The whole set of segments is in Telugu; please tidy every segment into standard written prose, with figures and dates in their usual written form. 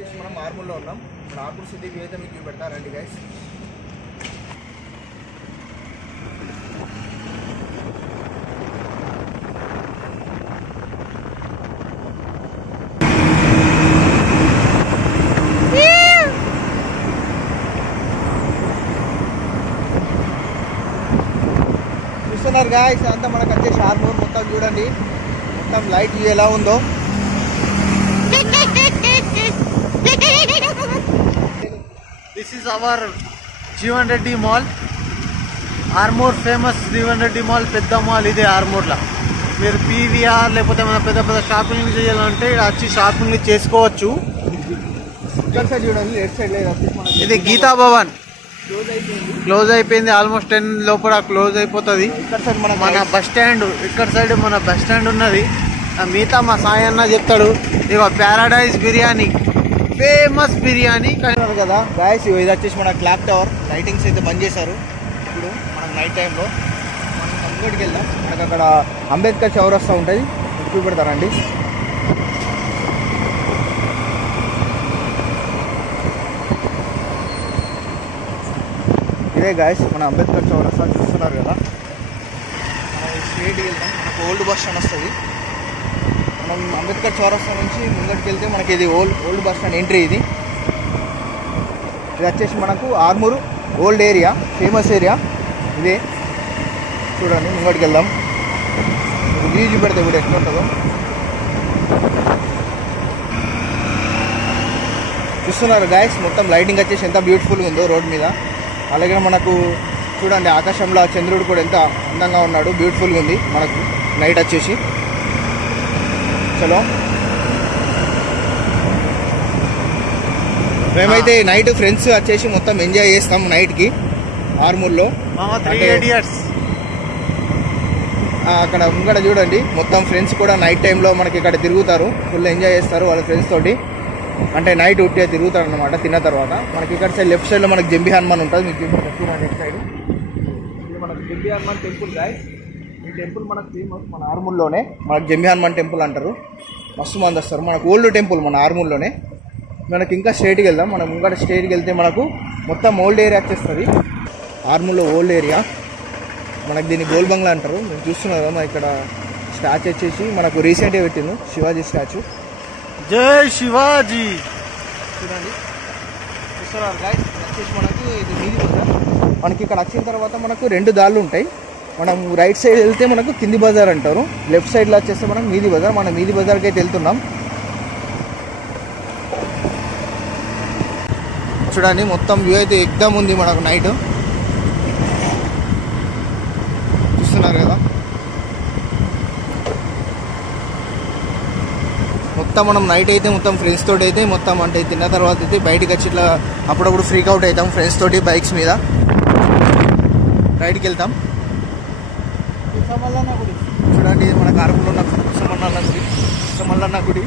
వచ్చేసి మనం ఆర్మూర్లో ఉన్నాం. మన ఆర్మూర్ సిటీ వ్యూ అయితే మీకు చూపెడతారండి గైస్. చూస్తున్నారు గాయస్, అంతా మనకు వచ్చేసి ఆర్మూర్ మొత్తం చూడండి. మొత్తం లైట్ వ్యూ ఎలా ఉందో. This is our Jeevan Reddy mall. Armoor famous Jeevan Reddy mall, పెద్ద మాల్ ఇదే ఆర్మూర్లో. మీరు పీవీఆర్ లేకపోతే మన పెద్ద పెద్ద షాపింగ్ చేయాలంటే ఇక్కడ వచ్చి షాపింగ్ చేసుకోవచ్చు. ఇక్కడ సైడ్ చూడండి, లెఫ్ట్ సైడ్ లేదు. ఇది గీతా భవన్ క్లోజ్ అయిపోయింది. ఆల్మోస్ట్ 10 లోపల క్లోజ్ అయిపోతుంది. ఇక్కడ సైడ్ మన బస్ స్టాండ్, ఇక్కడ సైడ్ మన బస్ స్టాండ్ ఉన్నది. మిగతా మా సాయి అన్న చెప్తాడు. ఇక ప్యారడైజ్ బిర్యానీ, ఫేమస్ బిర్యానీ కదా గాయస్. ఇది వచ్చేసి మన క్లాక్ టవర్. లైటింగ్స్ అయితే బంద్ చేశారు ఇప్పుడు మనం నైట్ టైంలో. మనం అంగడికి వెళ్దాం. మనకు అక్కడ అంబేద్కర్ చౌరస్తా ఉంటుంది, చూపెడతారండి. ఇదే గాయస్ మన అంబేద్కర్ చౌరస్తా, చూస్తున్నారు కదా. మనం స్ట్రేట్కి వెళ్తాం, మనకు ఓల్డ్ బస్ స్టాండ్ వస్తుంది. మనం అంబేద్కర్ చౌరస్తా నుంచి ముందటికి వెళ్తే మనకి ఇది ఓల్డ్ బస్ స్టాండ్ ఎంట్రీ. ఇది వచ్చేసి మనకు Armoor old area, famous area ఇదే. చూడండి, ముంగడికి వెళ్దాం. వ్యూ చూపెడితే ఇప్పుడు ఎట్లా ఉంటుందో చూస్తున్నారు గాయస్. మొత్తం లైటింగ్ వచ్చేసి ఎంత బ్యూటిఫుల్గా ఉందో రోడ్ మీద. అలాగే మనకు చూడండి, ఆకాశంలో చంద్రుడు కూడా ఎంత అందంగా ఉన్నాడు, బ్యూటిఫుల్గా ఉంది మనకు నైట్ వచ్చేసి. చలో, మేమైతే నైట్ ఫ్రెండ్స్ వచ్చేసి మొత్తం ఎంజాయ్ చేస్తాం నైట్కి ఆర్మూర్లో. అక్కడ ముంగడ చూడండి, మొత్తం ఫ్రెండ్స్ కూడా నైట్ టైంలో మనకి ఇక్కడ తిరుగుతారు, ఫుల్ ఎంజాయ్ చేస్తారు వాళ్ళ ఫ్రెండ్స్ తోటి. అంటే నైట్ ఉట్టిగా తిరుగుతారు అనమాట తిన్న తర్వాత. మనకి ఇక్కడ సైడ్ లెఫ్ట్ సైడ్లో మనకి జంబీ హనుమాన్ ఉంటుంది. మీకు చూడండి లెఫ్ట్ సైడ్ ఇది మనకి జంబీ హనుమాన్ టెంపుల్ గాయస్. ఈ టెంపుల్ మనకు ఫేమస్ మన ఆర్మూర్లోనే. మనకు జంబీ హనుమాన్ టెంపుల్ అంటారు. మస్తు మంది వస్తారు. మనకు ఓల్డ్ టెంపుల్ మన ఆర్మూర్లోనే. మనకి ఇంకా స్ట్రైట్కి వెళ్దాం. మనం ఇంకా స్ట్రైట్కి వెళ్తే మనకు మొత్తం ఓల్డ్ ఏరియా వచ్చేస్తుంది. ఆర్మూర్లో ఓల్డ్ ఏరియా. మనకు దీన్ని గోల్ బంగ్లా అంటారు. మీరు చూస్తున్నారు కదా, ఇక్కడ స్టాచ్యూ వచ్చేసి మనకు రీసెంట్గా పెట్టింది, శివాజీ స్టాచ్యూ. జై శివాజీ. చూడండి, చూస్తున్నారు గాయస్. వచ్చేసి మనకు ఇది మీది బజార్. మనకి ఇక్కడ వచ్చిన తర్వాత మనకు 2 దారులు ఉంటాయి. మనం రైట్ సైడ్ వెళ్తే మనకు కింది బజార్ అంటారు, లెఫ్ట్ సైడ్లో వచ్చేస్తే మనకు మీది బజార్. మనం మీది బజార్కి అయితే వెళ్తున్నాం. చూడండి, మొత్తం వ్యూ అయితే ఎగ్దమ్ ఉంది మనకు నైట్. చూస్తున్నారు కదా, మొత్తం మనం నైట్ అయితే మొత్తం ఫ్రెండ్స్ తోటి అయితే మొత్తం అంటే తిన్న తర్వాత అయితే బయటకు వచ్చి ఇట్లా అప్పుడప్పుడు ఫ్రీక్ అవుట్ అవుతాం ఫ్రెండ్స్ తోటి బైక్స్ మీద రైడ్కి వెళ్తాం. చూడండి, ఇది మన ఆర్మూర్లో ఉన్న కుసమల్లన్న గుడి.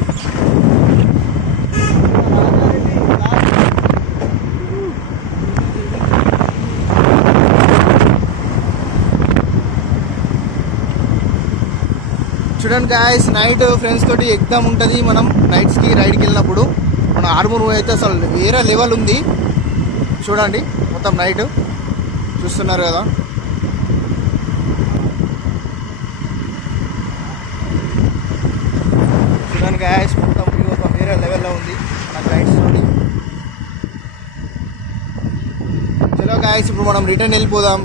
చూడండి గాయస్, నైట్ ఫ్రెండ్స్ తోటి ఎగ్దమ్ ఉంటుంది. మనం నైట్స్కి రైడ్కి వెళ్ళినప్పుడు మన ఆర్మూర్ అయితే అసలు వేరే లెవెల్ ఉంది. చూడండి, మొత్తం నైట్ చూస్తున్నారు కదా. చూడండి గాయస్, మొత్తం ఒక వేరే లెవెల్లో ఉంది మన రైడ్స్ తోటి. చలో గాయస్, ఇప్పుడు మనం రిటర్న్ వెళ్ళిపోదాం.